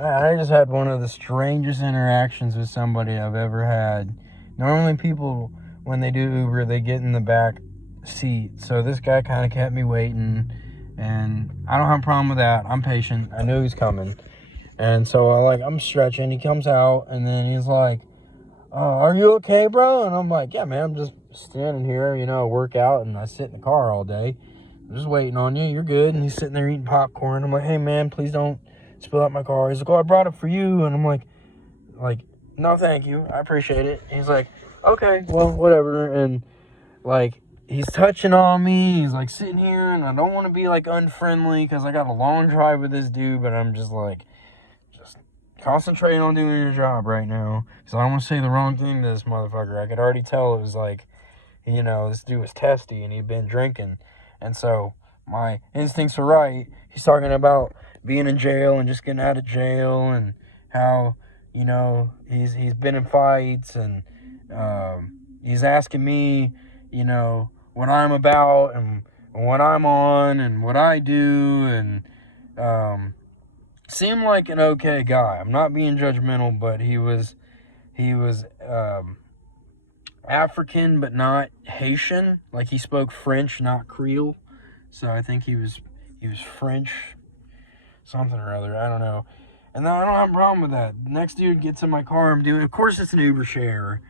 I just had one of the strangest interactions with somebody I've ever had. Normally people, when they do Uber, they get in the back seat. So this guy kind of kept me waiting, and I don't have a problem with that. I'm patient. I knew he's coming. And so I'm stretching. He comes out, and then he's like, are you okay, bro? And I'm like, yeah, man, I'm just standing here, I work out, and I sit in the car all day. I'm just waiting on you. You're good. And he's sitting there eating popcorn. I'm like, hey, man, please don't spill out my car. He's like, oh, I brought it for you. And I'm like, no, thank you. I appreciate it. He's like, okay, well, whatever. And, he's touching on me. He's, sitting here, and I don't want to be, unfriendly because I got a long drive with this dude, but I'm just, just concentrating on doing your job right now. Because I don't want to say the wrong thing to this motherfucker. I could already tell it was, this dude was testy, and he'd been drinking. And so my instincts were right. He's talking about being in jail and just getting out of jail, and how, he's been in fights, and he's asking me, what I'm about, and what I'm on, and what I do, and seemed like an okay guy. I'm not being judgmental, but he was African, but not Haitian. He spoke French, not Creole. So I think he was French, something or other. I don't know. And then I don't have a problem with that. The next dude gets in my car. Of course, it's an Uber share.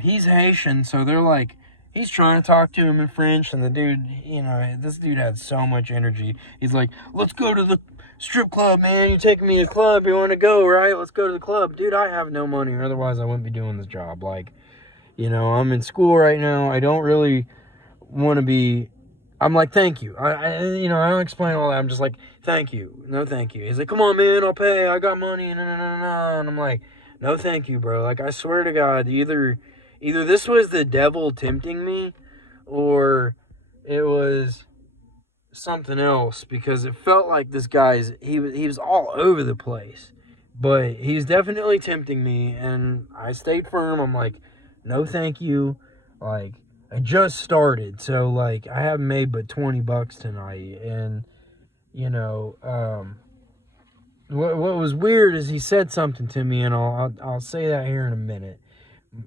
He's Haitian, so they're he's trying to talk to him in French, and the dude, this dude had so much energy. He's like, let's go to the strip club, man. You taking me to the club? You want to go, right? Let's go to the club. Dude, I have no money, otherwise I wouldn't be doing this job. I'm in school right now. I don't really want to be. I'm like, thank you. I don't explain all that. I'm just like, thank you. No, thank you. He's like, come on, man, I'll pay. I got money. No. And I'm like, no, thank you, bro. I swear to God, either this was the devil tempting me, or it was something else, because it felt like this he was all over the place. But he's definitely tempting me, and I stayed firm. I'm like, no, thank you. I just started, so I haven't made but $20 tonight, and what was weird is he said something to me, and I'll say that here in a minute.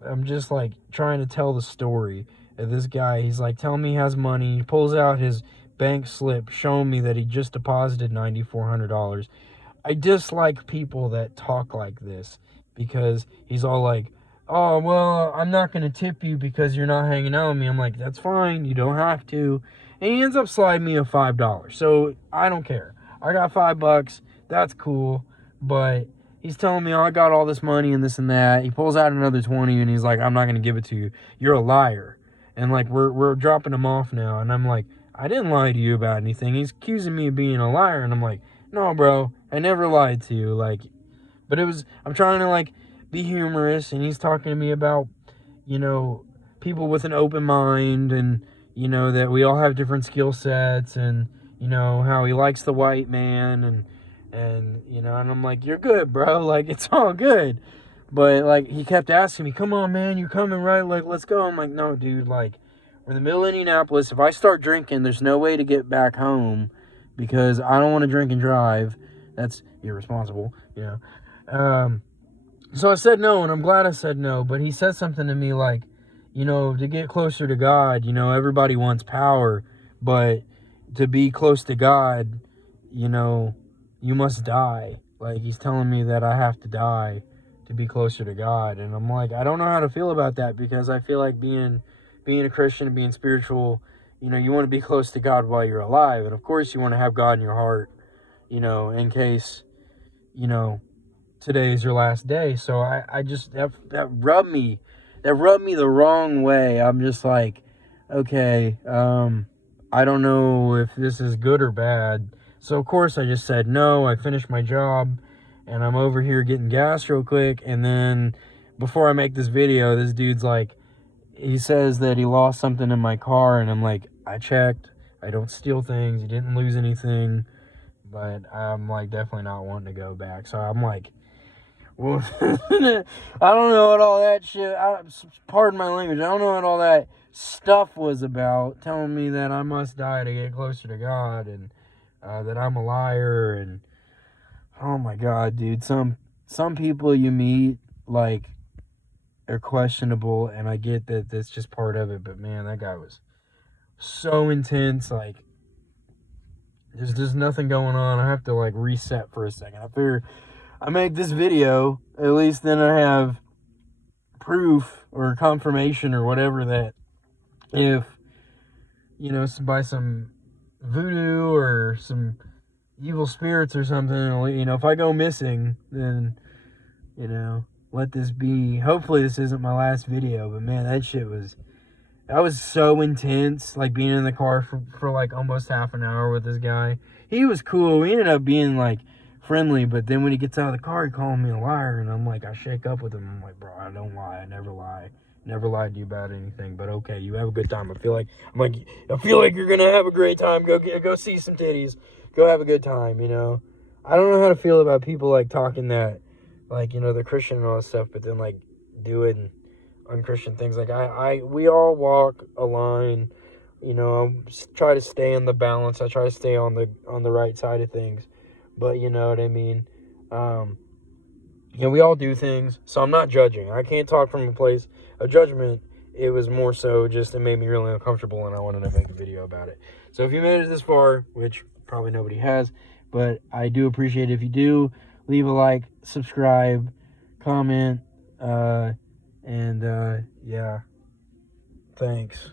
I'm just trying to tell the story of this guy. He's telling me he has money. He pulls out his bank slip, showing me that he just deposited $9,400. I dislike people that talk like this, because he's all like, oh, well, I'm not going to tip you because you're not hanging out with me. I'm like, that's fine. You don't have to. And he ends up sliding me a $5. So I don't care. I got $5. That's cool. But he's telling me, oh, I got all this money and this and that. He pulls out another 20, and he's like, I'm not going to give it to you. You're a liar. And we're dropping him off now. And I'm like, I didn't lie to you about anything. He's accusing me of being a liar. And I'm like, no, bro, I never lied to you. But I'm trying to be humorous, and he's talking to me about, people with an open mind, and, that we all have different skill sets, and, how he likes the white man, and I'm like, you're good, bro. It's all good. But, he kept asking me, come on, man, you're coming, right? Let's go. I'm like, no, dude, we're in the middle of Indianapolis. If I start drinking, there's no way to get back home, because I don't want to drink and drive. That's irresponsible, So I said no, and I'm glad I said no. But he said something to me to get closer to God, everybody wants power, but to be close to God, you must die. He's telling me that I have to die to be closer to God. And I'm like, I don't know how to feel about that, because I feel like being a Christian and being spiritual, you want to be close to God while you're alive. And of course you want to have God in your heart, in case, today is your last day. So I just, that rubbed me the wrong way. I'm just like, okay, I don't know if this is good or bad. So of course I just said no. I finished my job, and I'm over here getting gas real quick. And then before I make this video, this dude's he says that he lost something in my car, and I'm like, I checked. I don't steal things. He didn't lose anything. But I'm definitely not wanting to go back. So I'm like, well, I don't know what all that shit, pardon my language, I don't know what all that stuff was about, telling me that I must die to get closer to God, and that I'm a liar, and oh my God, dude. Some people you meet, like, are questionable, and I get that that's just part of it, but man, that guy was so intense. Like, there's just nothing going on. I have to, like, reset for a second. I figure I make this video, at least then I have proof or confirmation or whatever that if, you know, by some voodoo or some evil spirits or something, you know, if I go missing, then, you know, let this be. Hopefully this isn't my last video, but man, that was so intense, like being in the car for like almost half an hour with this guy. He was cool. We ended up being like friendly, but then when he gets out of the car, he called me a liar, and I'm like, I shake up with him. I'm like, bro, I don't lie. I never lie. Never lied to you about anything, but okay, you have a good time. I feel like you're gonna have a great time. Go see some titties. Go have a good time, you know. I don't know how to feel about people like talking that, like, you know, they're Christian and all that stuff, but then like doing unchristian things. Like we all walk a line, you know. I try to stay in the balance. I try to stay on the right side of things, but you know what I mean. You know, we all do things, so I'm not judging. I can't talk from a place of judgment. It was more so just it made me really uncomfortable, and I wanted to make a video about it. So if you made it this far, which probably nobody has, but I do appreciate it if you do, leave a like, subscribe, comment, and yeah, thanks.